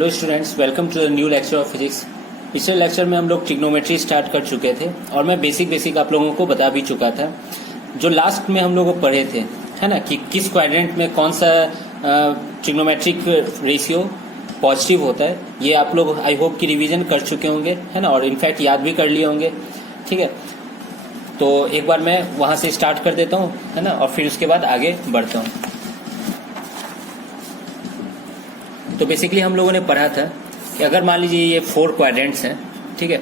Hello students, welcome to the new lecture of physics. पिछले लेक्चर में हम लोग ट्रिग्नोमेट्री स्टार्ट कर चुके थे और मैं बेसिक आप लोगों को बता भी चुका था। जो लास्ट में हम लोग पढ़े थे, है ना, कि किस क्वाड्रेंट में कौन सा ट्रिग्नोमेट्रिक रेशियो पॉजिटिव होता है, ये आप लोग आई होप की रिवीजन कर चुके होंगे, है ना, और इनफैक्ट याद भी कर लिए होंगे। ठीक है, तो एक बार मैं वहां से स्टार्ट कर देता हूँ, है ना, और फिर उसके बाद आगे बढ़ता हूँ। तो बेसिकली हम लोगों ने पढ़ा था कि अगर मान लीजिए ये 4 क्वाड्रेंट्स हैं, ठीक है,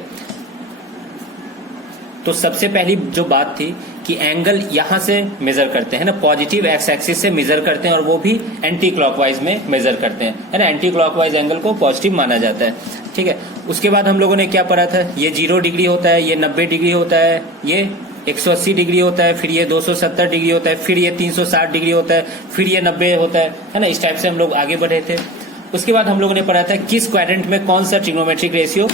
तो सबसे पहली जो बात थी कि एंगल यहां से मेजर करते हैं ना, पॉजिटिव एक्स एक्सिस से मेजर करते हैं और वो भी एंटी क्लॉकवाइज में मेजर करते हैं, है ना। एंटी क्लॉकवाइज एंगल को पॉजिटिव माना जाता है। ठीक है, उसके बाद हम लोगों ने क्या पढ़ा था, ये 0 डिग्री होता है, ये 90 डिग्री होता है, ये 180 डिग्री होता है, फिर ये 270 डिग्री होता है, फिर ये 360 डिग्री होता है, फिर ये 90 होता है ना। इस टाइप से हम लोग आगे बढ़े थे। उसके बाद हम लोगों ने पढ़ा था किस क्वाड्रेंट में कौन सा ट्रिग्नोमेट्रिक रेशियो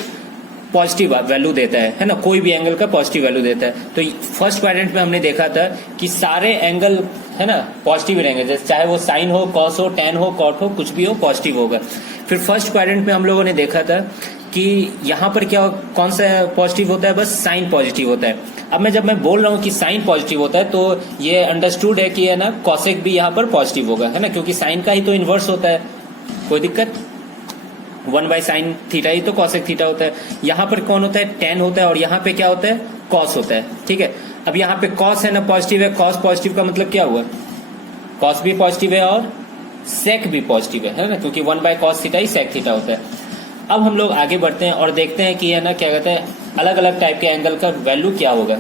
पॉजिटिव वैल्यू देता है ना, कोई भी एंगल का पॉजिटिव वैल्यू देता है। तो फर्स्ट क्वाड्रेंट में हमने देखा था कि सारे एंगल, है ना, पॉजिटिव रहेंगे, जैसे चाहे वो साइन हो, कॉस हो, टेन हो, कॉट हो, कुछ भी हो, पॉजिटिव होगा। फिर फर्स्ट क्वाड्रेंट में हम लोगों ने देखा था कि यहाँ पर क्या, कौन सा पॉजिटिव होता है, बस साइन पॉजिटिव होता है। अब जब मैं बोल रहा हूँ कि साइन पॉजिटिव होता है, तो ये अंडरस्टूड है कि, है ना, कॉसेक भी यहाँ पर पॉजिटिव होगा, है ना, क्योंकि साइन का ही तो इनवर्स होता है। कोई दिक्कत, 1/sin थीटा ही तो कॉसेक थीटा होता है। यहाँ पर कौन होता है, टेन होता है, और यहाँ पे क्या होता है, कॉस होता है। ठीक है, अब यहाँ पे कॉस है ना पॉजिटिव है, कॉस पॉजिटिव का मतलब क्या हुआ, कॉस भी पॉजिटिव है और सेक भी पॉजिटिव है ना, क्योंकि 1/cos थीटा ही सेक थीटा होता है। अब हम लोग आगे बढ़ते हैं और देखते हैं कि, है ना, क्या कहते हैं, अलग अलग टाइप के एंगल का वैल्यू क्या होगा।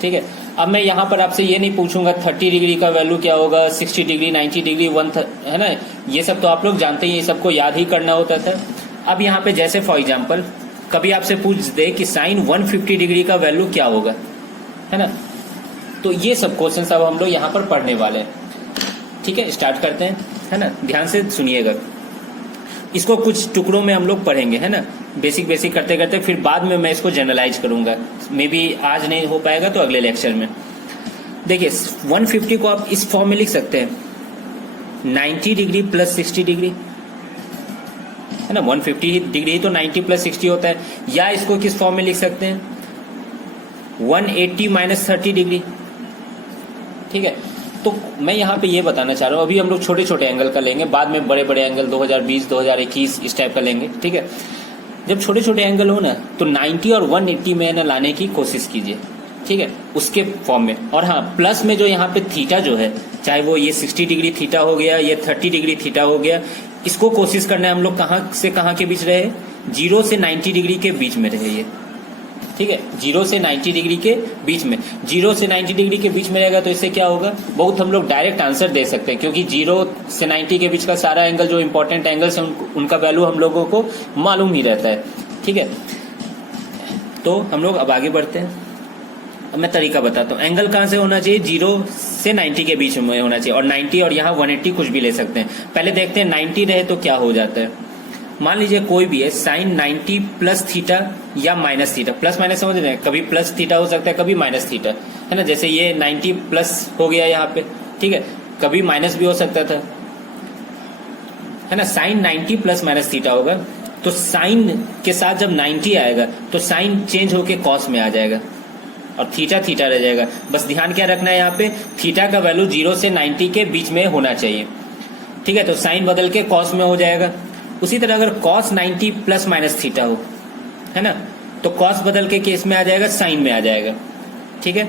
ठीक है, अब मैं यहाँ पर आपसे ये नहीं पूछूंगा 30 डिग्री का वैल्यू क्या होगा, 60 डिग्री, 90 डिग्री, है ना, ये सब तो आप लोग जानते ही, ये सबको याद ही करना होता था। अब यहाँ पे जैसे फॉर एग्जांपल कभी आपसे पूछ दे कि साइन 150 डिग्री का वैल्यू क्या होगा, है ना, तो ये सब क्वेश्चन अब हम लोग यहाँ पर पढ़ने वाले हैं। ठीक है, स्टार्ट करते हैं, है ना, ध्यान से सुनिएगा। इसको कुछ टुकड़ों में हम लोग पढ़ेंगे, है ना, बेसिक करते करते, फिर बाद में मैं इसको जनरलाइज करूंगा। मे बी आज नहीं हो पाएगा तो अगले लेक्चर में। देखिए 150 को आप इस फॉर्म में लिख सकते हैं, 90 डिग्री प्लस 60 डिग्री, है ना, 150 डिग्री तो 90 प्लस 60 होता है। या इसको किस फॉर्म में लिख सकते हैं, 180 माइनस 30 डिग्री। ठीक है, तो मैं यहाँ पे ये बताना चाह रहा हूँ, अभी हम लोग छोटे छोटे एंगल का लेंगे, बाद में बड़े बड़े एंगल 2020, 2021 इस टाइप का लेंगे। ठीक है, जब छोटे छोटे एंगल हो ना, तो 90 और 180 में ना लाने की कोशिश कीजिए। ठीक है, उसके फॉर्म में। और हाँ, प्लस में जो यहाँ पे थीटा जो है, चाहे वो ये 60 डिग्री थीटा हो गया, ये 30 डिग्री थीटा हो गया, इसको कोशिश करना है हम लोग कहाँ से कहाँ के बीच रहे, 0 से 90 डिग्री के बीच में रहे ये। ठीक है, 0 से 90 डिग्री के बीच में, 0 से 90 डिग्री के बीच में रहेगा तो इससे क्या होगा, बहुत हम लोग डायरेक्ट आंसर दे सकते हैं, क्योंकि 0 से 90 के बीच का सारा एंगल जो इंपॉर्टेंट एंगल्स हैं उनका वैल्यू हम लोगों को मालूम ही रहता है। ठीक है, तो हम लोग अब आगे बढ़ते हैं। अब मैं तरीका बताता हूँ, एंगल कहाँ से होना चाहिए, 0 से 90 के बीच में होना चाहिए, और 90 और यहाँ 180 कुछ भी ले सकते हैं। पहले देखते हैं 90 रहे तो क्या हो जाता है। मान लीजिए कोई भी है, साइन 90 प्लस थीटा या माइनस थीटा, प्लस माइनस समझ रहे हैं, कभी प्लस थीटा हो सकता है, कभी माइनस थीटा, है ना, जैसे ये 90 प्लस हो गया यहाँ पे। ठीक है, कभी माइनस भी हो सकता था, है ना। साइन 90 प्लस माइनस थीटा होगा, तो साइन के साथ जब 90 आएगा तो साइन चेंज होके कॉस में आ जाएगा और थीटा थीटा रह जाएगा। बस ध्यान क्या रखना है, यहाँ पे थीटा का वैल्यू 0 से 90 के बीच में होना चाहिए। ठीक है, तो साइन बदल के कॉस में हो जाएगा। उसी तरह अगर कॉस 90 प्लस माइनस थीटा हो, है ना, तो कॉस बदल के केस में आ जाएगा, साइन में आ जाएगा। ठीक है,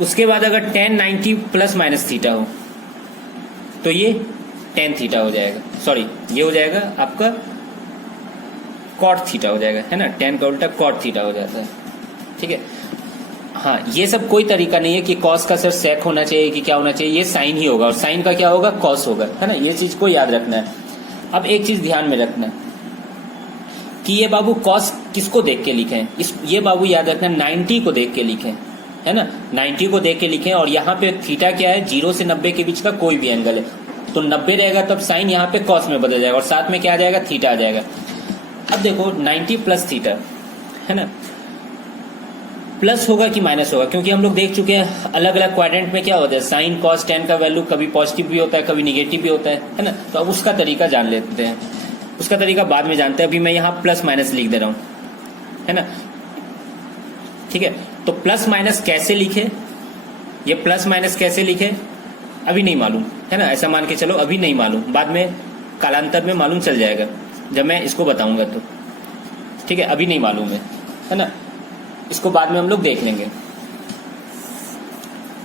उसके बाद अगर tan 90 प्लस माइनस थीटा हो तो ये tan थीटा हो जाएगा, सॉरी ये हो जाएगा आपका कॉट थीटा हो जाएगा, है ना, tan का उल्टा कॉट थीटा हो जाता है। ठीक है, हाँ, ये सब कोई तरीका नहीं है कि कॉस का सिर्फ सेक होना चाहिए कि क्या होना चाहिए, ये साइन ही होगा, और साइन का क्या होगा, कॉस होगा, है ना, ये चीज को याद रखना है। अब एक चीज ध्यान में रखना कि ये बाबू कॉस किसको देख के लिखे हैं, ये बाबू याद रखना 90 को देख के लिखे, है ना, 90 को देख के लिखे। और यहाँ पे थीटा क्या है, 0 से 90 के बीच का कोई भी एंगल है, तो 90 रहेगा तब साइन यहाँ पे कॉस में बदल जाएगा और साथ में क्या आ जाएगा, थीटा आ जाएगा। अब देखो 90 प्लस थीटा, है ना, प्लस होगा कि माइनस होगा, क्योंकि हम लोग देख चुके हैं अलग अलग क्वाड्रेंट में क्या होता है, साइन कॉस टेन का वैल्यू कभी पॉजिटिव भी होता है, कभी निगेटिव भी होता है ना। तो अब उसका तरीका जान लेते हैं। उसका तरीका बाद में जानते हैं, अभी मैं यहाँ प्लस माइनस लिख दे रहा हूँ, है ना। ठीक है, तो प्लस माइनस कैसे लिखे, ये प्लस माइनस कैसे लिखे अभी नहीं मालूम, है ना। ऐसा मान के चलो अभी नहीं मालूम, बाद में कालांतर में मालूम चल जाएगा जब मैं इसको बताऊंगा तो। ठीक है, अभी नहीं मालूम है ना, इसको बाद में हम लोग देख लेंगे।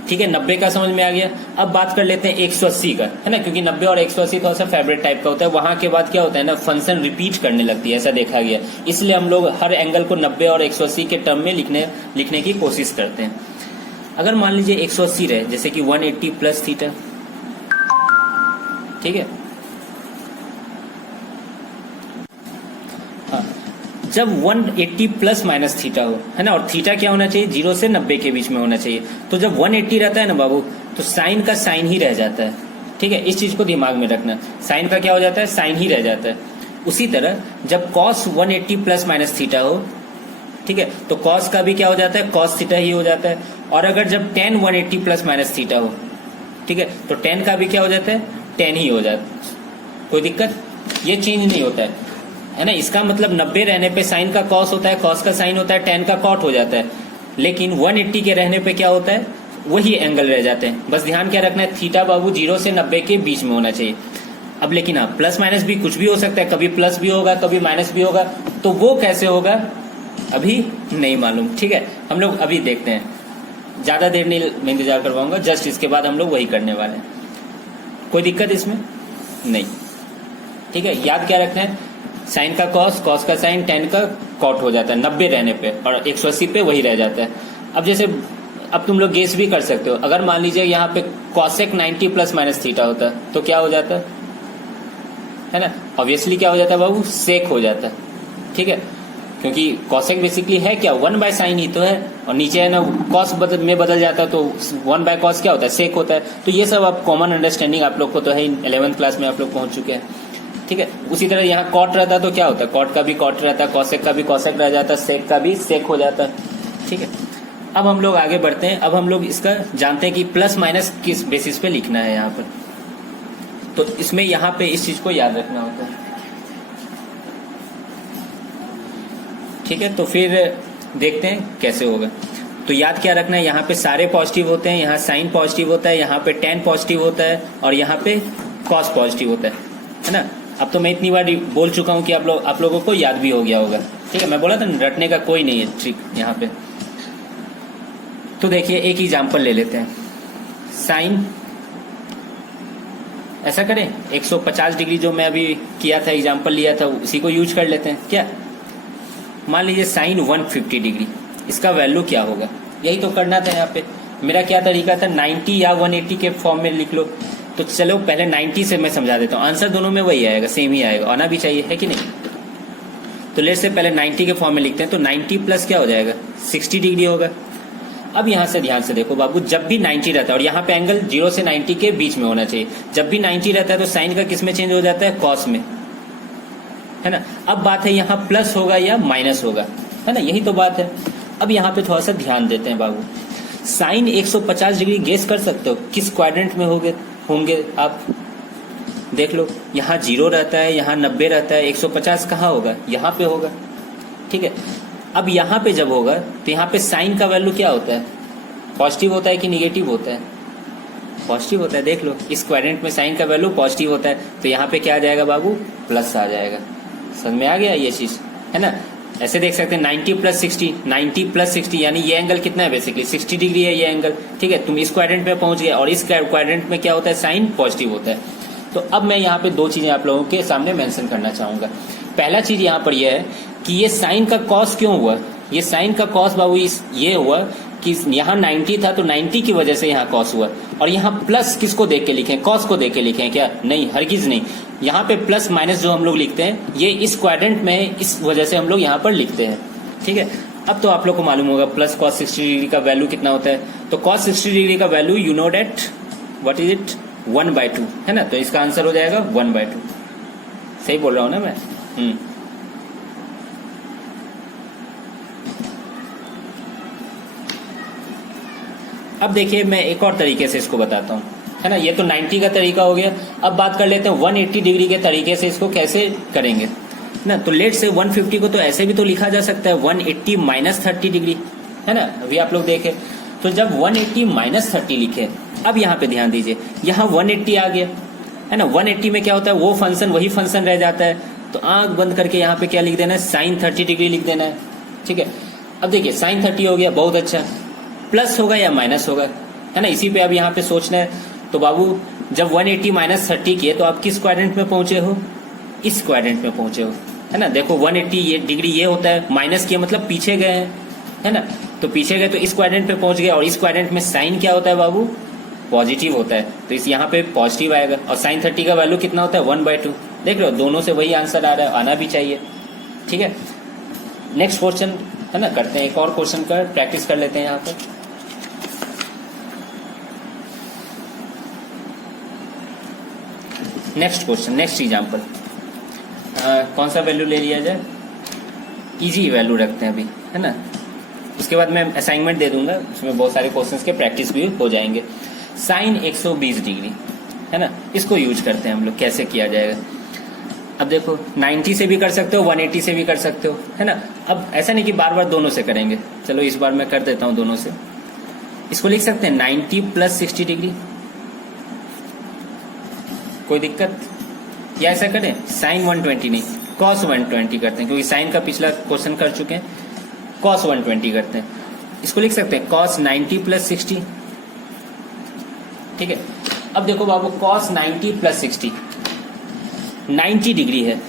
ठीक है, 90 का समझ में आ गया। अब बात कर लेते हैं 180 का, है ना, क्योंकि 90 और 180 थोड़ा सा फेवरेट टाइप का होता है। वहां के बाद क्या होता है ना, फंक्शन रिपीट करने लगती है, ऐसा देखा गया। इसलिए हम लोग हर एंगल को 90 और 180 के टर्म में लिखने की कोशिश करते हैं। अगर मान लीजिए 180 रहे, जैसे कि 180 प्लस थीटा, ठीक है। हाँ, जब 180 प्लस माइनस थीटा हो, है ना, और थीटा क्या होना चाहिए, 0 से 90 के बीच में होना चाहिए। तो जब 180 रहता है ना बाबू, तो साइन का साइन ही रह जाता है। ठीक है, इस चीज को दिमाग में रखना, साइन का क्या हो जाता है, साइन ही रह जाता है। उसी तरह जब कॉस 180 प्लस माइनस थीटा हो, ठीक है, तो कॉस का भी क्या हो जाता है, कॉस थीटा ही हो जाता है। और अगर जब टेन 180 प्लस माइनस थीटा हो, ठीक है, तो टेन का भी क्या हो जाता है, टेन ही हो जाता है। कोई दिक्कत, ये चेंज नहीं होता है ना। इसका मतलब 90 रहने पे साइन का कॉस होता है, कॉस का साइन होता है, टेन का कॉट हो जाता है। लेकिन 180 के रहने पे क्या होता है, वही एंगल रह जाते हैं। बस ध्यान क्या रखना है, थीटा बाबू 0 से 90 के बीच में होना चाहिए। अब लेकिन हाँ, प्लस माइनस भी कुछ भी हो सकता है, कभी प्लस भी होगा, कभी माइनस भी होगा, तो वो कैसे होगा अभी नहीं मालूम। ठीक है, हम लोग अभी देखते हैं, ज्यादा देर नहीं मैं इंतजार करवाऊंगा, जस्ट इसके बाद हम लोग वही करने वाले हैं। कोई दिक्कत इसमें नहीं। ठीक है, याद क्या रखना है, साइन का कॉस, कॉस का साइन, टेन का कॉट हो जाता है 90 रहने पे, और 180 पे वही रह जाता है। अब जैसे अब तुम लोग गेस भी कर सकते हो, अगर मान लीजिए यहाँ पे कॉसेक 90 प्लस माइनस थीटा होता है तो क्या हो जाता है ना, ऑब्वियसली क्या हो जाता है बाबू, सेक हो जाता है। ठीक है, क्योंकि कॉसेक बेसिकली है क्या, 1 बाय साइन ही तो है, और नीचे है ना कॉस में बदल जाता है, तो 1 बाय कॉस क्या होता है, सेक होता है। तो ये सब आप कॉमन अंडरस्टैंडिंग आप लोग को तो है, 11th क्लास में आप लोग पहुंच चुके हैं। ठीक है, उसी तरह यहाँ कॉट रहता है तो क्या होता है, कॉट का भी कॉट रहता है, कॉसेक का भी कॉसेक रह जाता है, सेक का भी सेक हो जाता है। ठीक है, अब हम लोग आगे बढ़ते हैं। अब हम लोग इसका जानते हैं कि प्लस माइनस किस बेसिस पे लिखना है यहाँ पर। तो इसमें यहाँ पे इस चीज को याद रखना होता है। ठीक है, तो फिर देखते हैं कैसे होगा। तो याद क्या रखना है, यहाँ पे सारे पॉजिटिव होते हैं, यहाँ साइन पॉजिटिव होता है, यहाँ पे टेन पॉजिटिव होता है, और यहाँ पे कॉस पॉजिटिव होता है ना। अब तो मैं इतनी बार बोल चुका हूँ कि आप लोगों को याद भी हो गया होगा। ठीक है, मैं बोला था रटने का कोई नहीं है ट्रिक यहाँ पे। तो देखिए एक एग्जाम्पल ले लेते हैं, साइन ऐसा करें 150 डिग्री जो मैं अभी किया था, एग्जाम्पल लिया था, उसी को यूज कर लेते हैं क्या। मान लीजिए साइन 150 डिग्री, इसका वैल्यू क्या होगा, यही तो करना था यहाँ पे। मेरा क्या तरीका था, 90 या 180 के फॉर्म में लिख लो। तो चलो पहले 90 से मैं समझा देता हूँ, आंसर दोनों में वही आएगा, सेम ही आएगा, आना भी चाहिए, है कि नहीं। तो लेट से पहले 90 के फॉर्म में लिखते हैं, तो 90 प्लस क्या हो जाएगा, 60 डिग्री होगा। अब यहाँ से ध्यान से देखो बाबू, जब भी 90 रहता है, और यहाँ पे एंगल 0 से 90 के बीच में होना चाहिए, जब भी 90 रहता है तो साइन का किस में चेंज हो जाता है, कॉस में, है ना। अब बात है यहाँ प्लस होगा या माइनस होगा, है ना, यही तो बात है। अब यहाँ पे थोड़ा सा ध्यान देते हैं बाबू, साइन 150 डिग्री गेस कर सकते हो किस क्वाड्रेंट में होंगे आप देख लो। यहाँ 0 रहता है, यहाँ 90 रहता है, 150 कहाँ होगा, यहाँ पे होगा। ठीक है, अब यहाँ पे जब होगा तो यहाँ पे साइन का वैल्यू क्या होता है, पॉजिटिव होता है कि निगेटिव होता है, पॉजिटिव होता है। देख लो इस क्वाड्रेंट में साइन का वैल्यू पॉजिटिव होता है, तो यहाँ पे क्या आ जाएगा बाबू, प्लस आ जाएगा। समझ में आ गया ये चीज, है ना। ऐसे देख सकते हैं 90 प्लस 60, 90 प्लस 60, यानी ये एंगल कितना है, बेसिकली 60 डिग्री है ये एंगल। ठीक है, तुम इस क्वाड्रेंट में पहुंच गए, और इस क्वाड्रेंट में क्या होता है, साइन पॉजिटिव होता है। तो अब मैं यहाँ पे दो चीजें आप लोगों के सामने मेंशन करना चाहूंगा। पहला चीज यहाँ पर यह है कि ये साइन का कॉस क्यों हुआ, ये साइन का कॉस बाबू ये हुआ कि यहाँ 90 था तो 90 की वजह से यहाँ कॉस हुआ, और यहाँ प्लस किसको देख के लिखे, कॉस को देख के लिखे क्या, नहीं, हरगिज नहीं। यहाँ पे प्लस माइनस जो हम लोग लिखते हैं ये इस क्वाड्रेंट में है, इस वजह से हम लोग यहाँ पर लिखते हैं। ठीक है, अब तो आप लोग को मालूम होगा प्लस कॉस 60 डिग्री का वैल्यू कितना होता है। तो कॉस 60 डिग्री का value you know that what is it, 1/2, है ना। तो इसका आंसर हो जाएगा 1/2। सही बोल रहा हूँ ना मैं। अब देखिए मैं एक और तरीके से इसको बताता हूँ। है ना। ये तो 90 का तरीका हो गया। अब बात कर लेते हैं 180 डिग्री के तरीके से इसको कैसे करेंगे ना। तो लेट से 150 को तो ऐसे भी तो लिखा जा सकता है 180 माइनस 30 डिग्री, है ना। अभी आप लोग देखें तो जब 180 माइनस 30 लिखे, अब यहाँ पे ध्यान दीजिए, यहाँ 180 आ गया, है ना। 180 में क्या होता है, वो फंक्शन वही फंक्शन रह जाता है। तो आंख बंद करके यहाँ पे क्या लिख देना है, साइन 30 डिग्री लिख देना है, ठीक है। अब देखिए साइन 30 हो गया, बहुत अच्छा। प्लस होगा या माइनस होगा, है ना, इसी पे अब यहाँ पे सोचना है। तो बाबू जब 180 माइनस 30 किए तो आप किस क्वाड्रेंट में पहुंचे हो, इस क्वाड्रेंट में पहुंचे हो, है ना। देखो 180 ये डिग्री ये होता है, माइनस किया मतलब पीछे गए हैं, है ना। तो पीछे गए तो इस क्वाड्रेंट पे पहुंच गए, और इस क्वाड्रेंट में साइन क्या होता है बाबू, पॉजिटिव होता है। तो इस यहाँ पे पॉजिटिव आएगा। और साइन 30 का वैल्यू कितना होता है, 1/2। देख रहे हो दोनों से वही आंसर आ रहा है, आना भी चाहिए, ठीक है। नेक्स्ट क्वेश्चन, है ना, करते हैं एक और क्वेश्चन का प्रैक्टिस कर लेते हैं यहाँ पे। नेक्स्ट क्वेश्चन, नेक्स्ट एग्जाम्पल, कौन सा वैल्यू ले लिया जाए, इजी वैल्यू रखते हैं अभी, है ना। उसके बाद मैं असाइनमेंट दे दूंगा, उसमें बहुत सारे क्वेश्चंस के प्रैक्टिस भी हो जाएंगे। साइन 120 डिग्री, है ना, इसको यूज करते हैं हम लोग, कैसे किया जाएगा। अब देखो 90 से भी कर सकते हो, 180 से भी कर सकते हो, है ना। अब ऐसा नहीं कि बार बार दोनों से करेंगे, चलो इस बार मैं कर देता हूं दोनों से। इसको लिख सकते हैं 90 प्लस 60 डिग्री, कोई दिक्कत, या ऐसा करें साइन 120 नहीं, कॉस 120 करते हैं, क्योंकि साइन का पिछला क्वेश्चन कर चुके हैं, कॉस 120 करते हैं। इसको लिख सकते हैं कॉस 90 प्लस 60, ठीक है। अब देखो बाबू कॉस 90 प्लस 60 90 डिग्री है,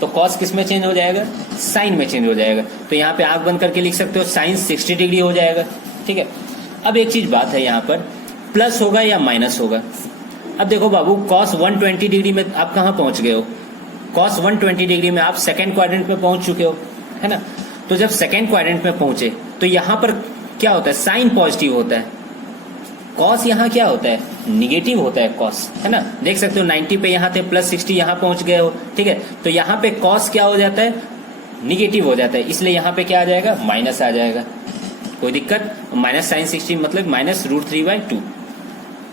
तो कॉस किस में चेंज हो जाएगा, साइन में चेंज हो जाएगा। तो यहाँ पे आंख बंद करके लिख सकते हो साइन 60 डिग्री हो जाएगा, ठीक है। अब एक चीज बात है, यहाँ पर प्लस होगा या माइनस होगा। अब देखो बाबू कॉस 120 डिग्री में आप कहाँ पहुंच गए हो, कॉस 120 डिग्री में आप सेकेंड क्वाड्रेंट में पहुंच चुके हो, है ना। तो जब सेकेंड क्वाड्रेंट में पहुंचे तो यहाँ पर क्या होता है, साइन पॉजिटिव होता है, कॉस यहाँ क्या होता है, निगेटिव होता है कॉस, है ना। देख सकते हो 90 पे यहाँ थे, प्लस 60 यहाँ पहुंच गए हो, ठीक है। तो यहाँ पे कॉस क्या हो जाता है, निगेटिव हो जाता है, इसलिए यहाँ पे क्या आ जाएगा, माइनस आ जाएगा, कोई दिक्कत। माइनस साइन 60 मतलब माइनस √3/2।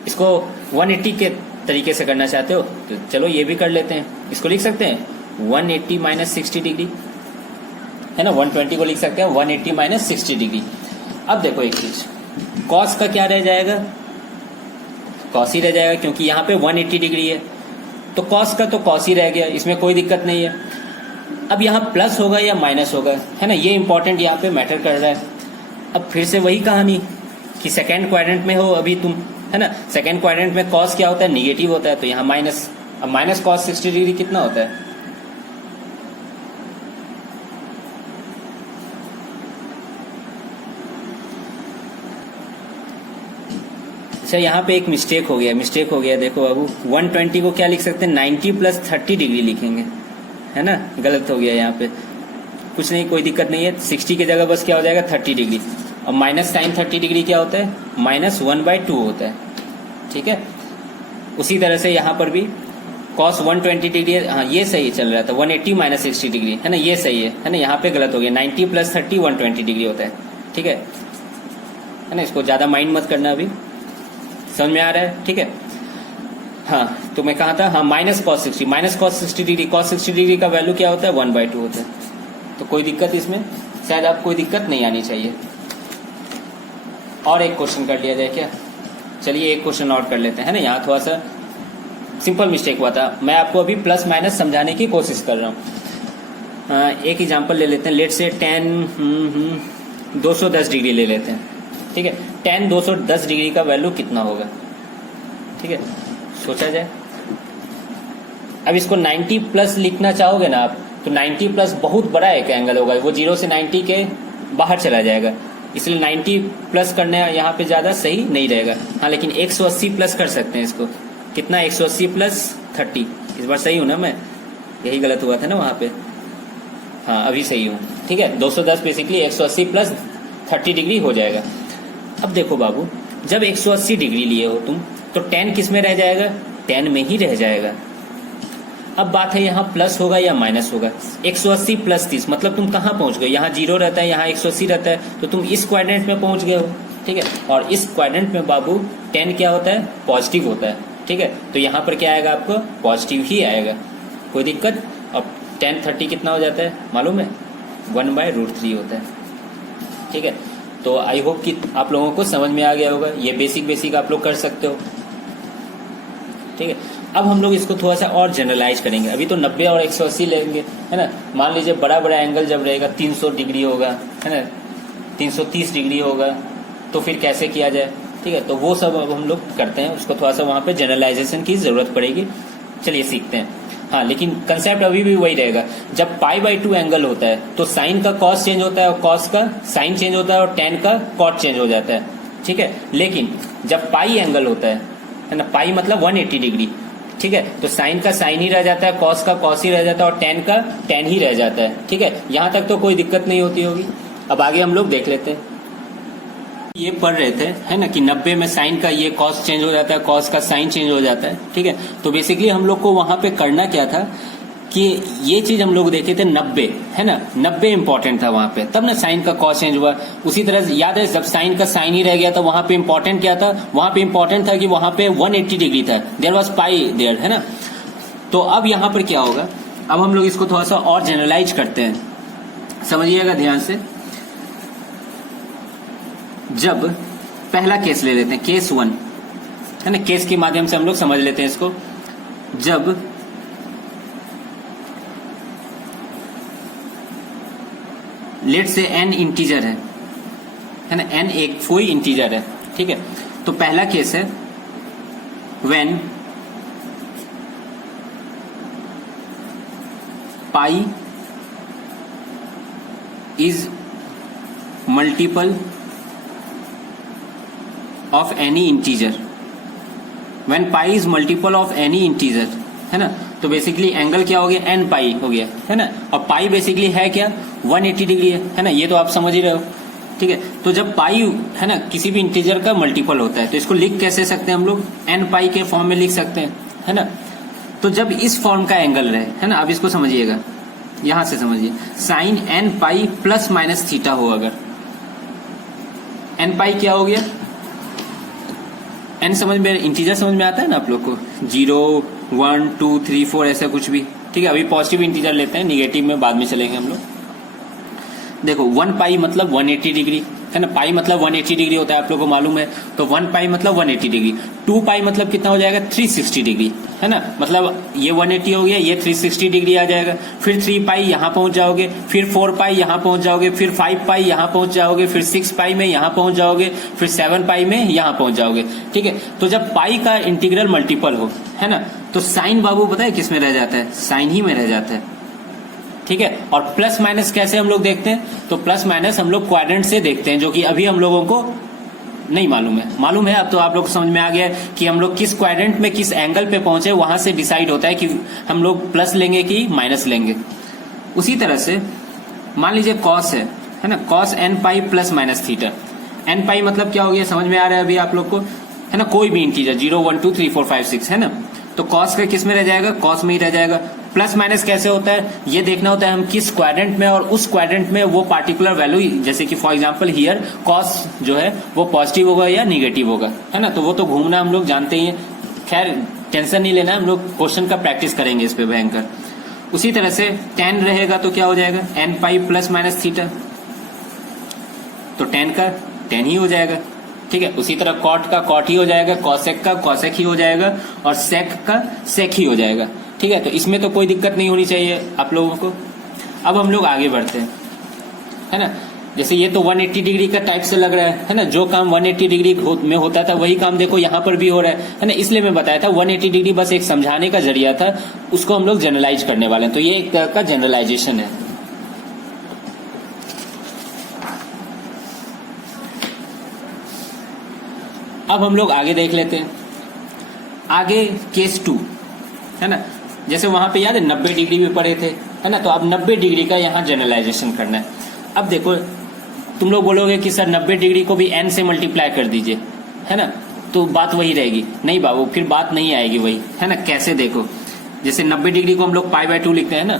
इसको 180 के तरीके से करना चाहते हो तो चलो ये भी कर लेते हैं। इसको लिख सकते हैं 180 माइनस 60 डिग्री, है ना। 120 को लिख सकते हैं 180 माइनस 60 डिग्री। अब देखो एक चीज, कॉस का क्या रह जाएगा, कॉस ही रह जाएगा, क्योंकि यहाँ पे 180 डिग्री है, तो कॉस का तो कॉस ही रह गया, इसमें कोई दिक्कत नहीं है। अब यहाँ प्लस होगा या माइनस होगा, है ना, ये इंपॉर्टेंट यहाँ पे मैटर कर रहा है। अब फिर से वही कहानी कि सेकेंड क्वाड्रेंट में हो अभी तुम, है ना। सेकेंड क्वाड्रेंट में कॉस क्या होता है, निगेटिव होता है, तो यहाँ माइनस। अब माइनस कॉस 60 डिग्री कितना होता है, अच्छा यहाँ पे एक मिस्टेक हो गया, देखो बाबू 120 को क्या लिख सकते हैं, 90 प्लस 30 डिग्री लिखेंगे, है ना, गलत हो गया यहाँ पे। कुछ नहीं, कोई दिक्कत नहीं है, 60 की जगह बस क्या हो जाएगा 30 डिग्री। और माइनस साइन 30 डिग्री क्या होता है, माइनस 1/2 होता है, ठीक है। उसी तरह से यहाँ पर भी कॉस 120 डिग्री, हाँ ये सही चल रहा था, 180 माइनस 60 डिग्री, है ना, ये सही है ना। यहाँ पे गलत हो गया, 90 प्लस 30 120 डिग्री होता है, ठीक है ना। इसको ज्यादा माइंड मत करना, अभी समझ में आ रहा है, ठीक है। हाँ तो मैं कहा था, हाँ minus cos 60, minus cos 60 degree, cos 60 degree का वैल्यू क्या होता है, 1/2 होता है। तो कोई दिक्कत इसमें, शायद आप कोई दिक्कत नहीं आनी चाहिए। और एक क्वेश्चन कर लिया जाए क्या, चलिए एक क्वेश्चन और कर लेते हैं, ना। यहाँ थोड़ा सा सिंपल मिस्टेक हुआ था, मैं आपको अभी प्लस माइनस समझाने की कोशिश कर रहा हूँ। एक एग्जांपल ले लेते हैं, लेट से 210 डिग्री ले लेते हैं, ठीक है। tan 210 डिग्री का वैल्यू कितना होगा, ठीक है, सोचा जाए। अब इसको 90 प्लस लिखना चाहोगे ना आप, तो 90 प्लस बहुत बड़ा एक एंगल होगा, वो 0 से 90 के बाहर चला जाएगा, इसलिए 90 प्लस करना यहाँ पे ज्यादा सही नहीं रहेगा। हाँ लेकिन 180 प्लस कर सकते हैं इसको, कितना, 180 प्लस 30। इस बार सही हूं ना मैं, यही गलत हुआ था ना वहां पे, हाँ अभी सही हूँ, ठीक है। 210 बेसिकली 180 प्लस 30 डिग्री हो जाएगा। अब देखो बाबू, जब 180 डिग्री लिए हो तुम, तो tan किस में रह जाएगा, tan में ही रह जाएगा। अब बात है यहाँ प्लस होगा या माइनस होगा, 180 प्लस 30 मतलब तुम कहाँ पहुंच गए, यहाँ 0 रहता है, यहाँ 180 रहता है, तो तुम इस क्वाड्रेंट में पहुंच गए हो, ठीक है। और इस क्वाड्रेंट में बाबू tan क्या होता है, पॉजिटिव होता है, ठीक है। तो यहाँ पर क्या आएगा आपको, पॉजिटिव ही आएगा, कोई दिक्कत। अब tan 30 कितना हो जाता है मालूम है, 1/√3 होता है, ठीक है। तो आई होप कि आप लोगों को समझ में आ गया होगा, ये बेसिक आप लोग कर सकते हो, ठीक है। अब हम लोग इसको थोड़ा सा और जनरलाइज करेंगे। अभी तो 90 और 180 लेंगे, है ना। मान लीजिए बड़ा बड़ा एंगल जब रहेगा 300 डिग्री होगा, है ना, 330 डिग्री होगा, तो फिर कैसे किया जाए, ठीक है। तो वो सब अब हम लोग करते हैं, उसको थोड़ा सा वहां पे जनरलाइजेशन की जरूरत पड़ेगी, चलिए सीखते हैं। हाँ, लेकिन कंसेप्ट अभी भी वही रहेगा। जब π/2 एंगल होता है तो साइन का कॉस चेंज होता है और कॉस का साइन चेंज होता है और tan का कॉट चेंज हो जाता है, ठीक है। लेकिन जब पाई एंगल होता है ना, पाई मतलब 180 डिग्री, ठीक है। तो साइन का साइन ही रह जाता है, कॉस का कॉस ही रह जाता है और tan का tan ही रह जाता है, ठीक है। यहां तक तो कोई दिक्कत नहीं होती होगी। अब आगे हम लोग देख लेते हैं। ये पढ़ रहे थे, है ना, कि 90 में साइन का ये कॉस चेंज हो जाता है, कॉस का साइन चेंज हो जाता है, ठीक है। तो बेसिकली हम लोग को वहां पे करना क्या था कि ये चीज हम लोग देखे थे 90, है ना, 90 इंपॉर्टेंट था वहां पे, तब ना साइन का कॉस चेंज हुआ। उसी तरह से याद है जब साइन का साइन ही रह गया था, वहां पे इंपॉर्टेंट क्या था, वहां पे इंपॉर्टेंट था कि वहां पे 180 डिग्री था, देयर वाज पाई देयर, है ना। तो अब यहां पर क्या होगा, अब हम लोग इसको थोड़ा सा और जनरलाइज करते हैं, समझिएगा ध्यान से। जब पहला केस ले लेते हैं, केस 1, है ना, केस के माध्यम से हम लोग समझ लेते हैं इसको। जब लेट से n इंटीजर है ना, n एक कोई इंटीजर है, ठीक है। तो पहला केस है when pi is multiple of any integer, when pi is multiple of any integer, है ना। तो बेसिकली एंगल क्या हो गया, n पाई हो गया, है ना। और पाई बेसिकली है क्या, 180 डिग्री है ना, ये तो आप समझ ही रहे हो, ठीक है। तो जब पाई, है ना, किसी भी इंटीजर का मल्टीपल होता है तो इसको लिख कैसे सकते हैं हम लोग, n पाई के फॉर्म में लिख सकते हैं, है ना। तो जब इस फॉर्म का एंगल रहे, है ना, अब इसको समझिएगा, यहां से समझिए, sine n pi plus minus theta हो, अगर n पाई क्या हो गया, n समझ में, इंटीजर समझ में आता है ना आप लोग को, 0 1 2 3 4 ऐसा कुछ भी, ठीक है। अभी पॉजिटिव इंटीजर लेते हैं, निगेटिव में बाद में चलेंगे हम लोग। देखो 1 पाई मतलब 180 डिग्री, है ना, पाई मतलब 180 डिग्री होता है, आप लोगों को मालूम है। तो 1 पाई मतलब 180 डिग्री, 2 पाई मतलब कितना हो जाएगा, 360 डिग्री, है ना। मतलब ये 180 हो गया, ये 360 डिग्री आ जाएगा। फिर 3 पाई यहां पहुंच जाओगे, फिर 4 पाई यहां पहुंच जाओगे, फिर 5 पाई यहां पहुंच जाओगे, फिर 6 पाई में यहां पहुंच जाओगे, फिर 7 पाई में यहां पहुंच जाओगे, ठीक है। तो जब पाई का इंटीग्रल मल्टीपल हो, है ना, तो साइन बाबू पता है किस में रह जाता है, साइन ही में रह जाता है, ठीक है। और प्लस माइनस कैसे हम लोग देखते हैं, तो प्लस माइनस हम लोग क्वाड्रेंट से देखते हैं, जो कि अभी हम लोगों को नहीं मालूम है। अब तो आप लोग को समझ में आ गया है कि हम लोग किस क्वाड्रेंट में किस एंगल पे पहुंचे, वहां से डिसाइड होता है कि हम लोग प्लस लेंगे कि माइनस लेंगे। उसी तरह से मान लीजिए कॉस है ना, cos n pi plus minus theta, n पाई मतलब क्या हो गया, समझ में आ रहा है अभी आप लोग को, है ना, कोई भी इंटीजर 0 1 2 3 4 5 6, है ना। तो कॉस का किस में रह जाएगा, कॉस में ही रह जाएगा। प्लस माइनस कैसे होता है, ये देखना होता है हम किस क्वाड्रेंट में, और उस क्वाड्रेंट में वो पार्टिकुलर वैल्यू, जैसे कि फॉर एग्जांपल हियर कॉस जो है वो पॉजिटिव होगा या निगेटिव होगा, है ना। तो वो तो घूमना हम लोग जानते ही हैं, खैर टेंशन नहीं लेना, हम लोग क्वेश्चन का प्रैक्टिस करेंगे इस पे भयंकर। उसी तरह से tan रहेगा तो क्या हो जाएगा, n pi plus minus theta, तो tan का tan ही हो जाएगा, ठीक है। उसी तरह कॉट का कॉट ही हो जाएगा, कॉसेक का कॉसेक ही हो जाएगा, और सेक का सेक ही हो जाएगा, ठीक है। तो इसमें तो कोई दिक्कत नहीं होनी चाहिए आप लोगों को। अब हम लोग आगे बढ़ते हैं, है ना। जैसे ये तो 180 डिग्री का टाइप से लग रहा है ना, जो काम 180 डिग्री में होता था वही काम देखो यहाँ पर भी हो रहा है ना। इसलिए मैं बताया था 180 डिग्री बस एक समझाने का जरिया था, उसको हम लोग जनरलाइज करने वाले हैं। तो ये एक तरह का जनरलाइजेशन है। अब हम लोग आगे देख लेते हैं, आगे केस 2, है ना। जैसे वहां पे याद है 90 डिग्री भी पढ़े थे, है ना। तो अब 90 डिग्री का यहाँ जनरलाइजेशन करना है। अब देखो तुम लोग बोलोगे कि सर 90 डिग्री को भी n से मल्टीप्लाई कर दीजिए, है ना, तो बात वही रहेगी। नहीं बाबू, फिर बात नहीं आएगी वही, है ना। कैसे देखो, जैसे 90 डिग्री को हम लोग π/2 लिखते हैं ना,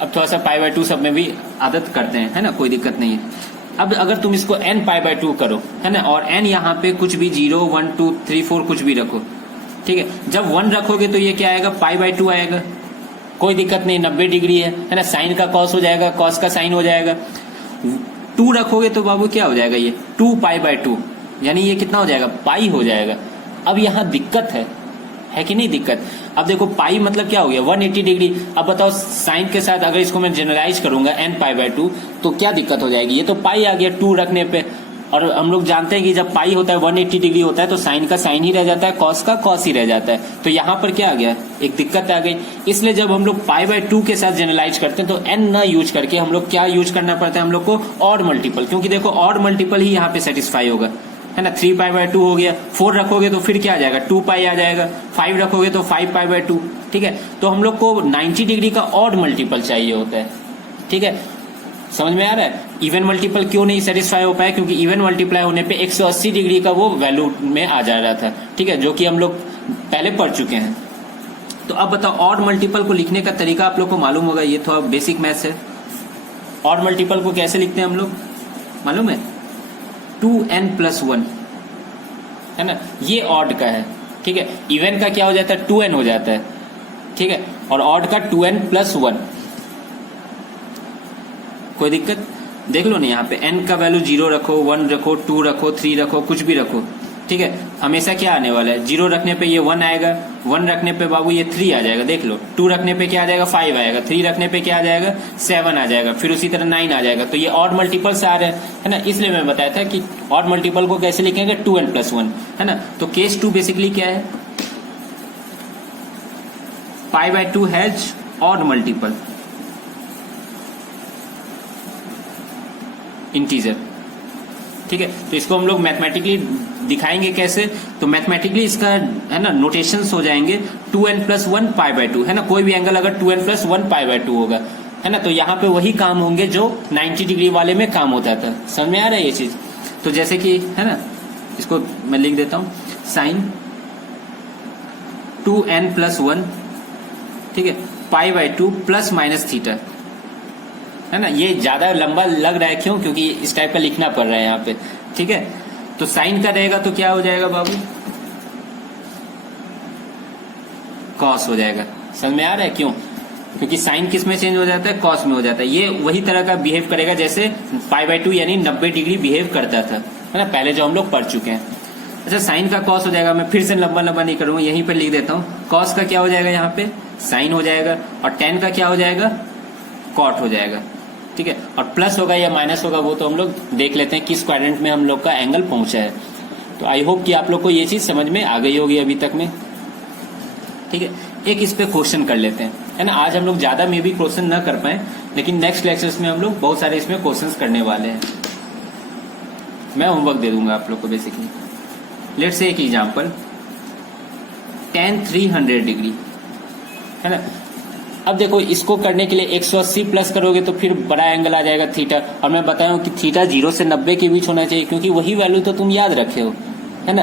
अब थोड़ा सा π/2 सब में भी आदत करते हैं, है ना, कोई दिक्कत नहीं है। अब अगर तुम इसको n पाई बाय 2 करो, है ना, और n यहाँ पे कुछ भी 0 1 2 3 4 कुछ भी रखो, ठीक है, जब 1 रखोगे तो ये क्या आएगा, पाई बाय 2 आएगा, कोई दिक्कत नहीं, 90 डिग्री है ना, साइन का कॉस हो जाएगा, कॉस का साइन हो जाएगा। 2 रखोगे तो बाबू क्या हो जाएगा, ये 2 पाई बाय 2, यानी ये कितना हो जाएगा, पाई हो जाएगा। अब यहाँ दिक्कत है कि नहीं दिक्कत। अब देखो पाई मतलब क्या हो गया, 180 डिग्री। अब बताओ साइन के साथ अगर इसको मैं जनरलाइज करूंगा n पाई बाय 2 तो क्या दिक्कत हो जाएगी, ये तो पाई आ गया 2 रखने पे, और हम लोग जानते हैं कि जब पाई होता है 180 डिग्री होता है तो साइन का साइन ही रह जाता है, कॉस का कॉस ही रह जाता है। तो यहाँ पर क्या आ गया, एक दिक्कत आ गई। इसलिए जब हम लोग पाई बाय 2 के साथ जनरलाइज करते हैं तो n ना यूज करके हम लोग क्या यूज करना पड़ता है, हम लोग को ऑड मल्टीपल, क्योंकि देखो ऑड मल्टीपल ही यहाँ पे सेटिस्फाई होगा, है ना। 3 पाई बाय 2 हो गया, 4 रखोगे तो फिर क्या आ जाएगा, 2 पाई आ जाएगा, 5 रखोगे तो 5 पाई बाय 2, ठीक है। तो हम लोग को 90 डिग्री का ऑड मल्टीपल चाहिए होता है, ठीक है, समझ में आ रहा है। इवन मल्टीपल क्यों नहीं सेटिस्फाई हो पाया, क्योंकि इवन मल्टीप्लाई होने पे 180 डिग्री का वो वैल्यू में आ जा रहा था, ठीक है, जो कि हम लोग पहले पढ़ चुके हैं। तो अब बताओ ऑड मल्टीपल को लिखने का तरीका आप लोग को मालूम होगा, ये थोड़ा बेसिक मैथ्स है। ऑड मल्टीपल को कैसे लिखते हैं हम लोग, मालूम है, 2n+1, है ना, ये ऑड का है, ठीक है। इवन का क्या हो जाता है, 2n हो जाता है, ठीक है, और ऑड का 2n+1। कोई दिक्कत, देख लो ना, यहाँ पे n का वैल्यू 0 रखो, 1 रखो, 2 रखो, 3 रखो, कुछ भी रखो, ठीक है, हमेशा क्या आने वाला है, 0 रखने पे ये 1 आएगा, 1 रखने पे बाबू ये 3 आ जाएगा, देख लो, 2 रखने पे क्या आ जाएगा, 5 आएगा, 3 रखने पे क्या आ जाएगा, 7 आ जाएगा, फिर उसी तरह 9 आ जाएगा। तो ये ऑड मल्टीपल्स आ रहे हैं, है ना, इसलिए मैं बताया था कि ऑड मल्टीपल को कैसे लिखेंगे, 2n+1, है ना। तो केस 2 बेसिकली क्या है, पाई by 2 has odd multiple integer, ठीक है। तो इसको हम लोग मैथमेटिकली दिखाएंगे कैसे, तो मैथमेटिकली इसका, है ना, नोटेशंस हो जाएंगे 2n+1 पाई बाय 2, है ना, कोई भी एंगल अगर 2n+1 पाई बाय 2 होगा, है ना, तो यहाँ पे वही काम होंगे जो 90 डिग्री वाले में काम होता था। समझ में आ रहा है ये चीज। तो जैसे कि, है ना, इसको मैं लिख देता हूं, साइन 2n+1, ठीक है, पाई बाय 2 प्लस माइनस थीटा, है ना। ये ज्यादा लंबा लग रहा है क्यों, क्योंकि इस टाइप का लिखना पड़ रहा है यहाँ पे, ठीक है। तो साइन का रहेगा तो क्या हो जाएगा बाबू, कॉस हो जाएगा। समझ में आ रहा है क्यों, क्योंकि साइन किस में चेंज हो जाता है, कॉस में हो जाता है। ये वही तरह का बिहेव करेगा जैसे पाई बाय 2 यानी 90 डिग्री बिहेव करता था, है ना, पहले जो हम लोग पढ़ चुके हैं। अच्छा, साइन का कॉस हो जाएगा, मैं फिर से लंबा लंबा नहीं करूंगा, यहीं पर लिख देता हूँ। कॉस का क्या हो जाएगा, यहाँ पे साइन हो जाएगा, और टेन का क्या हो जाएगा, कॉट हो जाएगा, ठीक है। और प्लस होगा या माइनस होगा वो तो हम लोग देख लेते हैं किस क्वाड्रेंट में हम लोग का एंगल पहुंचा है। तो आई होप कि आप लोग को ये चीज समझ में आ गई होगी अभी तक में, ठीक है। एक इस पे क्वेश्चन कर लेते हैं, है ना। आज हम लोग ज्यादा मे भी क्वेश्चन न कर पाए, लेकिन नेक्स्ट लेक्चर्स में हम लोग बहुत सारे इसमें क्वेश्चंस करने वाले हैं। मैं होमवर्क दे दूंगा आप लोग को बेसिकली। लेट्स से एक एग्जांपल, tan 300 डिग्री, है ना। अब देखो इसको करने के लिए 180 प्लस करोगे तो फिर बड़ा एंगल आ जाएगा थीटा, और मैं बताऊं कि थीटा 0 से 90 के बीच होना चाहिए, क्योंकि वही वैल्यू तो तुम याद रखे हो, है ना।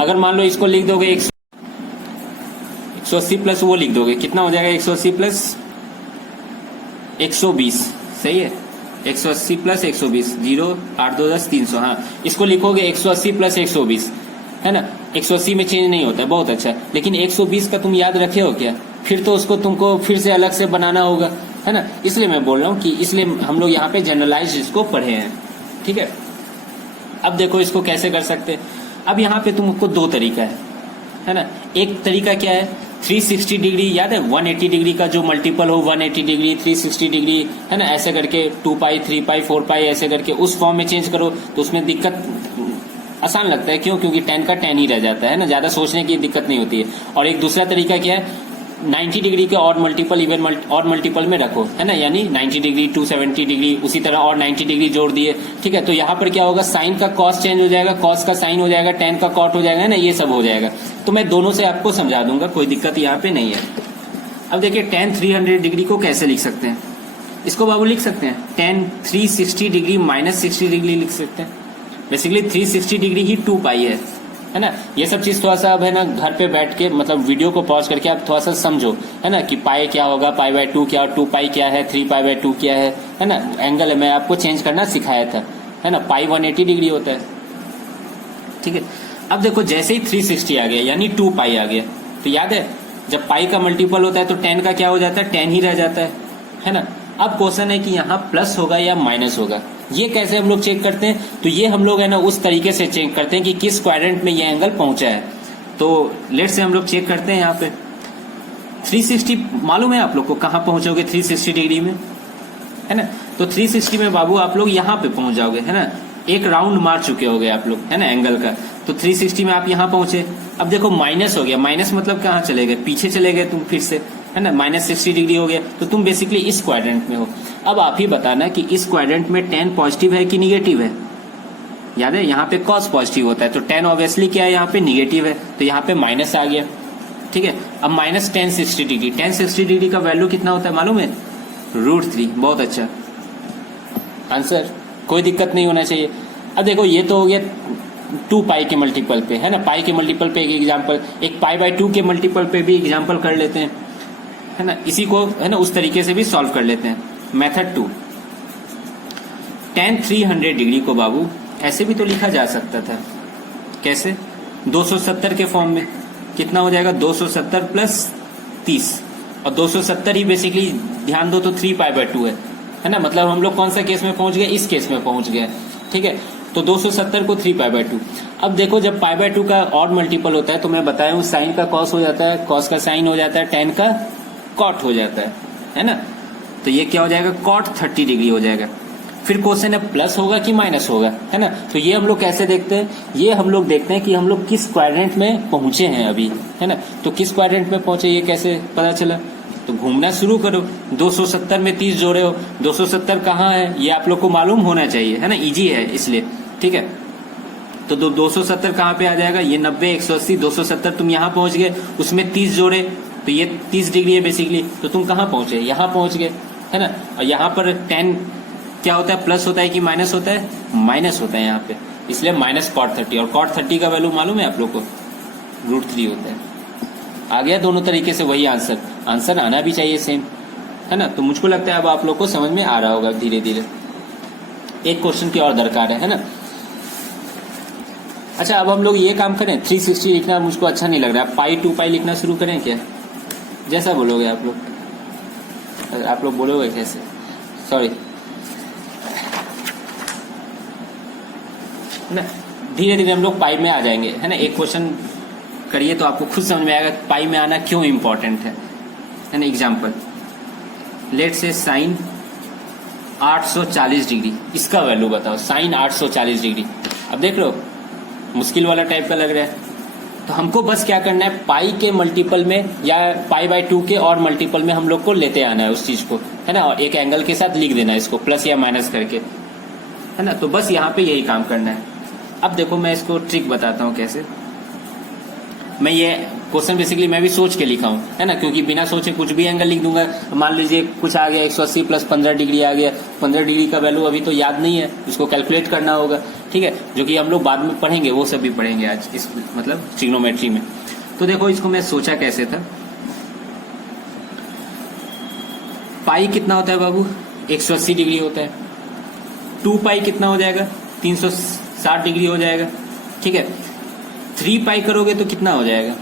अगर मान लो इसको लिख दोगे 180 प्लस वो लिख दोगे, कितना हो जाएगा 180 प्लस 120, सही है, 180 प्लस 120, 0 8 2 10 300, हाँ, इसको लिखोगे 180 प्लस 120, है ना। 180 में चेंज नहीं होता, बहुत अच्छा, लेकिन 120 का तुम याद रखे हो क्या, फिर तो उसको तुमको फिर से अलग से बनाना होगा, है ना। इसलिए मैं बोल रहा हूँ कि इसलिए हम लोग यहाँ पे जनरलाइज इसको पढ़े हैं, ठीक है। अब देखो इसको कैसे कर सकते हैं। अब यहाँ पे तुमको दो तरीका है ना। एक तरीका क्या है, 360 डिग्री, याद है 180 डिग्री का जो मल्टीपल हो, 180 डिग्री 360 डिग्री, है ना, ऐसे करके 2 पाई 3 पाई 4 पाई ऐसे करके उस फॉर्म में चेंज करो तो उसमें दिक्कत आसान लगता है, क्यों, क्योंकि 10 का 10 ही रह जाता है ना, ज्यादा सोचने की दिक्कत नहीं होती है। और एक दूसरा तरीका क्या है, 90 डिग्री के odd multiple even odd multiple में रखो, है ना, यानी 90 डिग्री 270 डिग्री उसी तरह और 90 डिग्री जोड़ दिए, ठीक है। तो यहाँ पर क्या होगा, साइन का कॉस चेंज हो जाएगा, कॉस का साइन हो जाएगा, टेन का कॉट हो जाएगा, है ना, ये सब हो जाएगा। तो मैं दोनों से आपको समझा दूंगा, कोई दिक्कत यहाँ पे नहीं है। अब देखिए tan 300 डिग्री को कैसे लिख सकते हैं, इसको बाबू लिख सकते हैं tan 360 डिग्री माइनस 60 डिग्री लिख सकते हैं। बेसिकली 360 डिग्री ही 2 पाई है ना। ये सब चीज थोड़ा सा अब है ना घर पे बैठ के मतलब वीडियो को पॉज करके आप थोड़ा सा समझो, है ना, कि पाई क्या होगा, पाई बाय 2 क्या, 2 पाई क्या है, 3 पाई बाय 2 क्या है ना। एंगल मैं आपको चेंज करना सिखाया था, है ना, पाई 180 डिग्री होता है। ठीक है, अब देखो जैसे ही 360 आ गया यानी 2 पाई आ गया, तो याद है जब पाई का मल्टीपल होता है तो 10 का क्या हो जाता है, 10 ही रह जाता है ना। अब क्वेश्चन है कि यहाँ प्लस होगा या माइनस होगा, ये कैसे हम लोग चेक करते हैं, तो ये हम लोग है ना उस तरीके से चेक करते हैं कि किस क्वाड्रेंट में ये एंगल पहुंचा है। तो लेट से हम लोग चेक करते हैं यहाँ पे 360 मालूम है आप लोग को कहाँ पहुंचोगे 360 डिग्री में, है ना। तो 360 में बाबू आप लोग यहाँ पे पहुंच जाओगे, है ना, एक राउंड मार चुके होगे आप लोग, है ना, एंगल का। तो 360 में आप यहाँ पहुंचे। अब देखो माइनस हो गया, माइनस मतलब कहाँ चले गए, पीछे चले गए तुम फिर से, है ना, -60 डिग्री हो गया, तो तुम बेसिकली इस क्वाड्रेंट में हो। अब आप ही बताना कि इस क्वाड्रेंट में 10 पॉजिटिव है कि निगेटिव है। याद है यहाँ पे कॉस पॉजिटिव होता है, तो 10 ऑब्वियसली क्या है, यहाँ पे निगेटिव है, तो यहाँ पे माइनस आ गया। ठीक है, अब -1060 डिग्री, 1060 डिग्री का वैल्यू कितना होता है मालूम है, √3। बहुत अच्छा आंसर, कोई दिक्कत नहीं होना चाहिए। अब देखो ये तो हो गया 2 पाई के मल्टीपल पे, है ना, पाई के मल्टीपल पे एक एग्जांपल, एक π/2 के मल्टीपल पे भी एग्जांपल कर लेते हैं, है ना, इसी को है ना उस तरीके से भी सॉल्व कर लेते हैं। मेथड 2, tan 300 डिग्री को बाबू ऐसे भी तो लिखा जा सकता था, कैसे, 270 के फॉर्म में। कितना हो जाएगा, 270 प्लस 30, और 270 ही बेसिकली ध्यान दो तो 3π/2 है ना, मतलब हम लोग कौन सा केस में पहुंच गए, इस केस में पहुंच गए। ठीक है, तो 270 को 3π/2। अब देखो जब π/2 का ऑड मल्टीपल होता है तो मैं बताया हूँ साइन का कॉस हो जाता है, कॉस का साइन हो जाता है, tan का कॉट हो जाता है ना, तो ये क्या हो जाएगा, cot 30 डिग्री हो जाएगा। फिर क्वेश्चन है प्लस होगा कि माइनस होगा, है ना, तो ये हम लोग कैसे देखते हैं, ये हम लोग देखते हैं कि हम लोग किस क्वाड्रेंट में पहुंचे हैं अभी, है ना, तो किस क्वाड्रेंट में पहुंचे ये कैसे पता चला, तो घूमना शुरू करो। 270 में 30 जोड़े हो, 270 कहाँ है ये आप लोग को मालूम होना चाहिए, है ना, इजी है इसलिए। ठीक है, तो 270 कहाँ पे आ जाएगा, ये 90, 180, 270 तुम यहाँ पहुंच गए, उसमें 30 जोड़े तो ये 30 डिग्री है बेसिकली, तो तुम कहाँ पहुंचे, यहाँ पहुंच गए, है ना। और यहाँ पर 10 क्या होता है, प्लस होता है कि माइनस होता है, माइनस होता है यहाँ पे, इसलिए -cot 30, और cot 30 का वैल्यू मालूम है आप लोग को, √3 होता है। आ गया दोनों तरीके से वही आंसर, आंसर आना भी चाहिए सेम, है ना। तो मुझको लगता है अब आप लोग को समझ में आ रहा होगा धीरे धीरे। एक क्वेश्चन की और दरकार है ना। अच्छा अब हम लोग ये काम करें, 360 लिखना मुझको अच्छा नहीं लग रहा है, पाई 2 पाई लिखना शुरू करें क्या, जैसा बोलोगे आप लोग बोलोगे कैसे, सॉरी ना, धीरे धीरे हम लोग पाई में आ जाएंगे, है ना। एक क्वेश्चन करिए तो आपको खुद समझ में आएगा पाई में आना क्यों इंपॉर्टेंट है ना। एग्जाम्पल लेट से साइन 840 डिग्री, इसका वैल्यू बताओ, साइन 840 डिग्री। अब देख लो मुश्किल वाला टाइप का लग रहा है, तो हमको बस क्या करना है, पाई के मल्टीपल में या π/2 के और मल्टीपल में हम लोग को लेते आना है उस चीज को, है ना, और एक एंगल के साथ लिख देना है इसको प्लस या माइनस करके, है ना। तो बस यहाँ पे यही काम करना है। अब देखो मैं इसको ट्रिक बताता हूँ कैसे। मैं ये क्वेश्चन बेसिकली मैं भी सोच के लिखा हूँ, है ना, क्योंकि बिना सोचे कुछ भी एंगल लिख दूंगा। मान लीजिए कुछ आ गया 180 प्लस 15 डिग्री आ गया, 15 डिग्री का वैल्यू अभी तो याद नहीं है, उसको कैलकुलेट करना होगा, ठीक है, जो कि हम लोग बाद में पढ़ेंगे, वो सब भी पढ़ेंगे आज इस मतलब ट्रिग्नोमेट्री में। तो देखो इसको मैं सोचा कैसे था, पाई कितना होता है बाबू, 180 डिग्री होता है, 2 पाई कितना हो जाएगा, 360 डिग्री हो जाएगा, ठीक है। 3 पाई करोगे तो कितना हो जाएगा,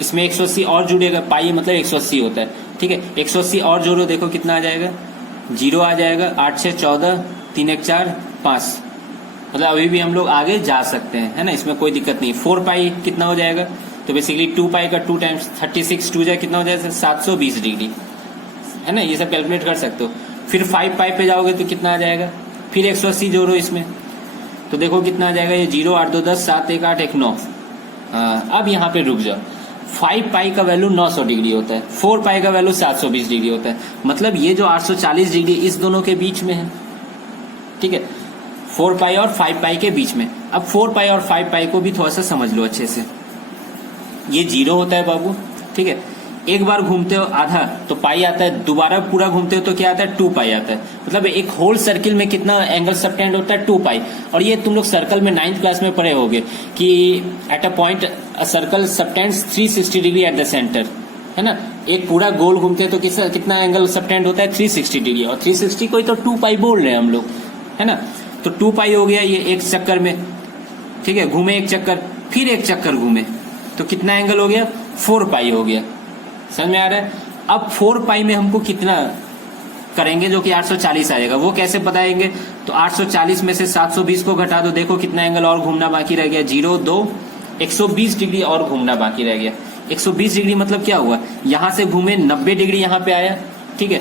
इसमें 180 और जुड़ेगा, पाई मतलब 180 होता है, ठीक है। 180 और जोड़ो, देखो कितना आ जाएगा, 0 आ जाएगा, 8 से 14, 3 1 4 5, मतलब अभी भी हम लोग आगे जा सकते हैं, है ना, इसमें कोई दिक्कत नहीं। 4 पाई कितना हो जाएगा, तो बेसिकली 2 पाई का 2 टाइम्स 36, 2 जाए कितना हो जाएगा, 720 डिग्री, है ना, ये सब कैलकुलेट कर सकते हो। फिर 5 पाई पे जाओगे तो कितना आ जाएगा, फिर 180 जोड़ो इसमें, तो देखो कितना आ जाएगा, ये 0 8 2 10 7 1 8 1 9। अब यहाँ पे रुक जाओ, 5 पाई का वैल्यू 900 डिग्री होता है, 4 पाई का वैल्यू 720 डिग्री होता है, मतलब ये जो 840 डिग्री इस दोनों के बीच में है, ठीक है, 4 पाई और 5 पाई के बीच में। अब 4 पाई और 5 पाई को भी थोड़ा सा समझ लो अच्छे से, ये 0 होता है बाबू, ठीक है, एक बार घूमते हो आधा तो पाई आता है, दोबारा पूरा घूमते हो तो क्या आता है, 2 पाई आता है, मतलब एक होल सर्किल में कितना एंगल सबटेंड होता है, 2 पाई। और ये तुम लोग सर्कल में 9th क्लास में पढ़े होगे कि at a point a circle subtends 360 degree at the centre, है ना, एक पूरा गोल घूमते हैं तो कितना एंगल सबटेंड होता है, 360 डिग्री, और 360 को ही तो 2 पाई बोल रहे हैं हम लोग, है ना। तो 2 पाई हो गया ये एक चक्कर में, ठीक है, घूमे एक चक्कर, फिर एक चक्कर घूमे, तो कितना एंगल हो गया, 4 पाई हो गया। समझ में आ रहा है? अब 4 पाई में हमको कितना करेंगे जो कि 840 आएगा, वो कैसे बताएंगे? तो 840 में से 720 को घटा दो, देखो कितना एंगल और घूमना बाकी रह गया, 0 2 120 डिग्री और घूमना बाकी रह गया। 120 डिग्री मतलब क्या हुआ, यहां से घूमे 90 डिग्री यहां पे आया, ठीक है,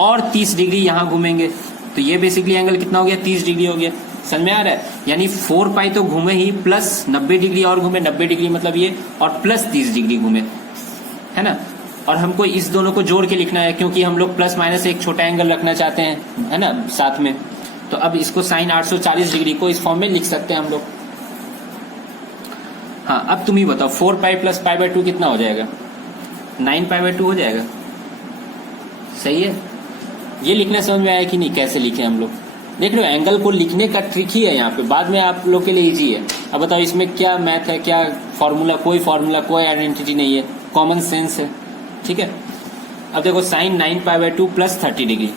और 30 डिग्री यहां घूमेंगे, तो ये बेसिकली एंगल कितना हो गया, 30 डिग्री हो गया। समझ में आ रहा है? यानी 4 पाई तो घूमे ही, प्लस 90 डिग्री और घूमे, 90 डिग्री मतलब ये, और प्लस 30 डिग्री घूमे, है ना। और हमको इस दोनों को जोड़ के लिखना है, क्योंकि हम लोग प्लस माइनस एक छोटा एंगल रखना चाहते हैं, है ना, साथ में। तो अब इसको साइन 840 डिग्री को इस फॉर्म में लिख सकते हैं हम लोग। हाँ, अब तुम ही बताओ, 4 पाई प्लस पाई बाय 2 कितना हो जाएगा, 9 पाई बाय 2 हो जाएगा। सही है? ये लिखना समझ में आया कि नहीं, कैसे लिखे हम लोग? देख लो, एंगल को लिखने का ट्रिक ही है यहाँ पे, बाद में आप लोग के लिए इजी है। अब बताओ इसमें क्या मैथ है, क्या फॉर्मूला, कोई आइडेंटिटी नहीं है, कॉमन सेंस है, ठीक है। अब देखो sine 9 pi by 2 plus 30 degree.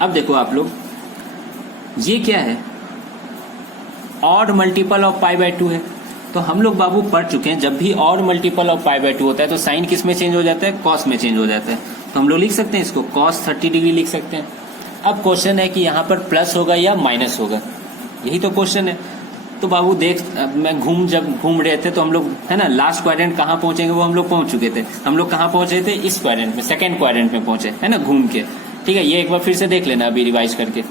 अब देखो आप लोग, ये क्या है, odd multiple of pi by 2 है। तो हम लोग बाबू पढ़ चुके हैं, जब भी odd multiple of pi by 2 होता है तो साइन किस में चेंज हो जाता है, कॉस में चेंज हो जाता है। तो हम लोग लिख सकते हैं इसको कॉस 30 डिग्री लिख सकते हैं। अब क्वेश्चन है कि यहाँ पर प्लस होगा या माइनस होगा, यही तो क्वेश्चन है। तो बाबू देख, मैं जब घूम रहे थे तो हम लोग, है ना, लास्ट क्वाड्रेंट कहाँ पहुंचेंगे वो हम लोग पहुंच चुके थे। हम लोग कहाँ पहुंचे थे, इस क्वाड्रेंट में, सेकंड क्वाड्रेंट में पहुंचे, है ना, घूम के, ठीक है। ये एक बार फिर से देख लेना अभी रिवाइज करके।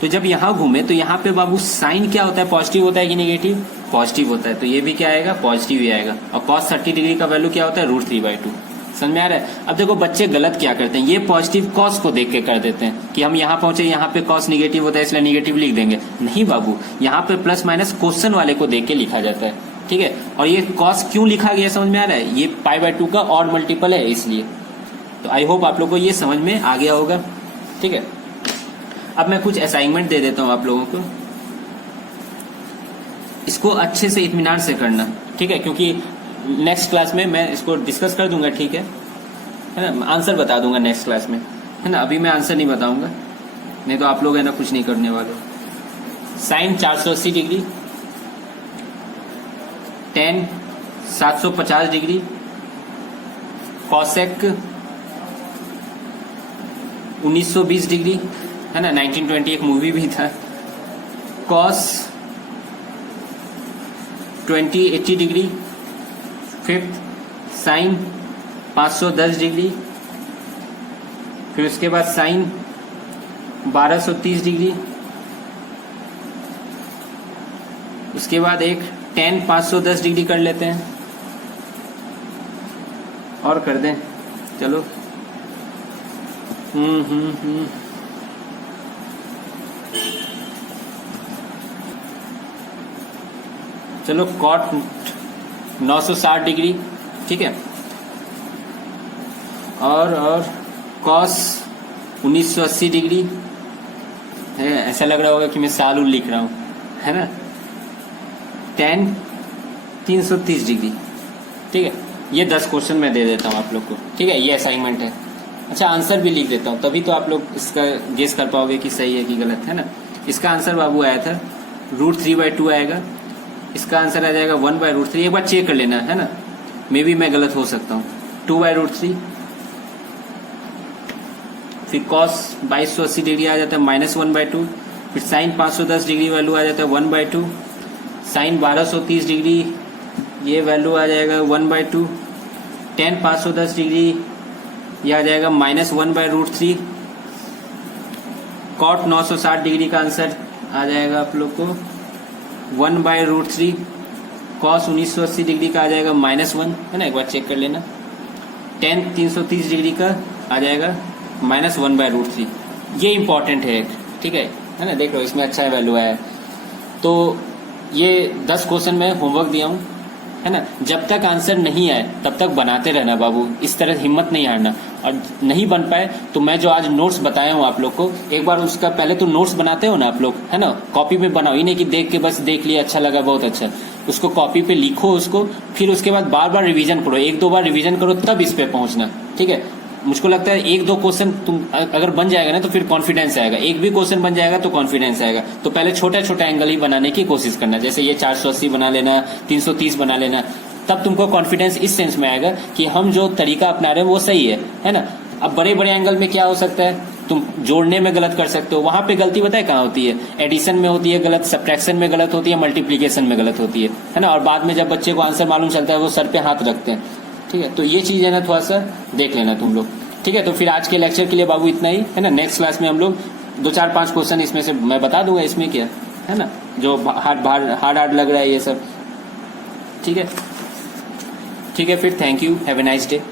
तो जब यहाँ घूमे तो यहाँ पे बाबू साइन क्या होता है, पॉजिटिव होता है कि नेगेटिव, पॉजिटिव होता है, तो ये भी क्या आएगा, पॉजिटिव ही आएगा। और cos 30 डिग्री का वैल्यू क्या होता है, √3/2। समझ में आ रहा है? अब देखो बच्चे गलत क्या करते हैं, ये पॉजिटिव cos को देख के कर देते हैं कि हम यहाँ पहुंचे, यहाँ पे cos निगेटिव होता है इसलिए निगेटिव लिख देंगे। नहीं बाबू, यहाँ पे प्लस माइनस क्वेश्चन वाले को देख के लिखा जाता है, ठीक है। और ये cos क्यों लिखा गया समझ में आ रहा है, ये π/2 का ऑड मल्टीपल है इसलिए। तो आई होप आप लोग को ये समझ में आ गया होगा, ठीक है। अब मैं कुछ असाइनमेंट दे देता हूं आप लोगों को, इसको अच्छे से इत्मीनान से करना, ठीक है, क्योंकि नेक्स्ट क्लास में मैं इसको डिस्कस कर दूंगा, ठीक है ना, आंसर बता दूंगा नेक्स्ट क्लास में, है ना। अभी मैं आंसर नहीं बताऊंगा, नहीं तो आप लोग है ना कुछ नहीं करने वाले। Sine 480 degree, tan 750 degree, cosec 1920 degree, है ना, 1920 एक मूवी भी था, cos 2080 degree, fifth sine 510 degree, फिर उसके बाद साइन 1230 डिग्री, उसके बाद एक टेन 510 डिग्री कर लेते हैं और कर दें, चलो। चलो कॉट 960 डिग्री, ठीक है, और कॉस 1980 डिग्री है। ऐसा लग रहा होगा कि मैं साल लिख रहा हूं, है ना। टेन 330 डिग्री, ठीक है। ये 10 क्वेश्चन मैं दे देता हूं आप लोग को, ठीक है, ये असाइनमेंट है। अच्छा, आंसर भी लिख देता हूं, तभी तो आप लोग इसका गेस कर पाओगे कि सही है कि गलत, है ना। इसका आंसर बाबू आया था √3/2 आएगा, इसका आंसर आ जाएगा 1/√3। एक बार चेक कर लेना, है ना, मे बी मैं गलत हो सकता हूँ। 2/√3, फिर कॉस 2280 डिग्री आ जाता है -1/2, फिर साइन 510 डिग्री वैल्यू आ जाता है 1/2, साइन 1230 डिग्री ये वैल्यू आ जाएगा 1/2, टेन 510 डिग्री यह आ जाएगा -1/√3, कॉट 960 डिग्री का आंसर आ जाएगा आप लोग को 1/√3, कॉस 1980 डिग्री का आ जाएगा -1, है ना, एक बार चेक कर लेना। टेन 330 डिग्री का आ जाएगा -1/√3। ये इंपॉर्टेंट है, ठीक है ना, देख लो इसमें अच्छा वैल्यू आया है। तो ये 10 क्वेश्चन मैं होमवर्क दिया हूँ, है ना। जब तक आंसर नहीं आए तब तक बनाते रहना बाबू, इस तरह हिम्मत नहीं हारना। और नहीं बन पाए तो मैं जो आज नोट्स बताया हूँ आप लोग को, एक बार उसका पहले तो नोट्स बनाते हो ना आप लोग, है ना, कॉपी में बनाओ, ही नहीं कि देख के बस देख लिया अच्छा लगा बहुत अच्छा, उसको कॉपी पे लिखो उसको, फिर उसके बाद बार बार रिवीजन करो, 1-2 बार रिवीजन करो तब इस पे पहुंचना, ठीक है। मुझको लगता है एक दो क्वेश्चन तुम अगर बन जाएगा ना तो फिर कॉन्फिडेंस आएगा, एक भी क्वेश्चन बन जाएगा तो कॉन्फिडेंस आएगा। तो पहले छोटा छोटा एंगल ही बनाने की कोशिश करना, जैसे ये 480 बना लेना, 330 बना लेना, तब तुमको कॉन्फिडेंस इस सेंस में आएगा कि हम जो तरीका अपना रहे हैं वो सही है ना। अब बड़े बड़े एंगल में क्या हो सकता है, तुम जोड़ने में गलत कर सकते हो, वहां पे गलती बताए कहाँ होती है, एडिशन में होती है गलत, सब्ट्रैक्शन में गलत होती है, मल्टीप्लीकेशन में गलत होती है ना। और बाद में जब बच्चे को आंसर मालूम चलता है वो सर पे हाथ रखते हैं, ठीक है। तो ये चीज है ना थोड़ा सा देख लेना तुम लोग, ठीक है। तो फिर आज के लेक्चर के लिए बाबू इतना ही है ना। नेक्स्ट क्लास में हम लोग 2-4-5 क्वेश्चन इसमें से मैं बता दूंगा, इसमें क्या है ना, जो हार्ड लग रहा है ये सब, ठीक है। ठीक है, फिर thank you, have a nice day.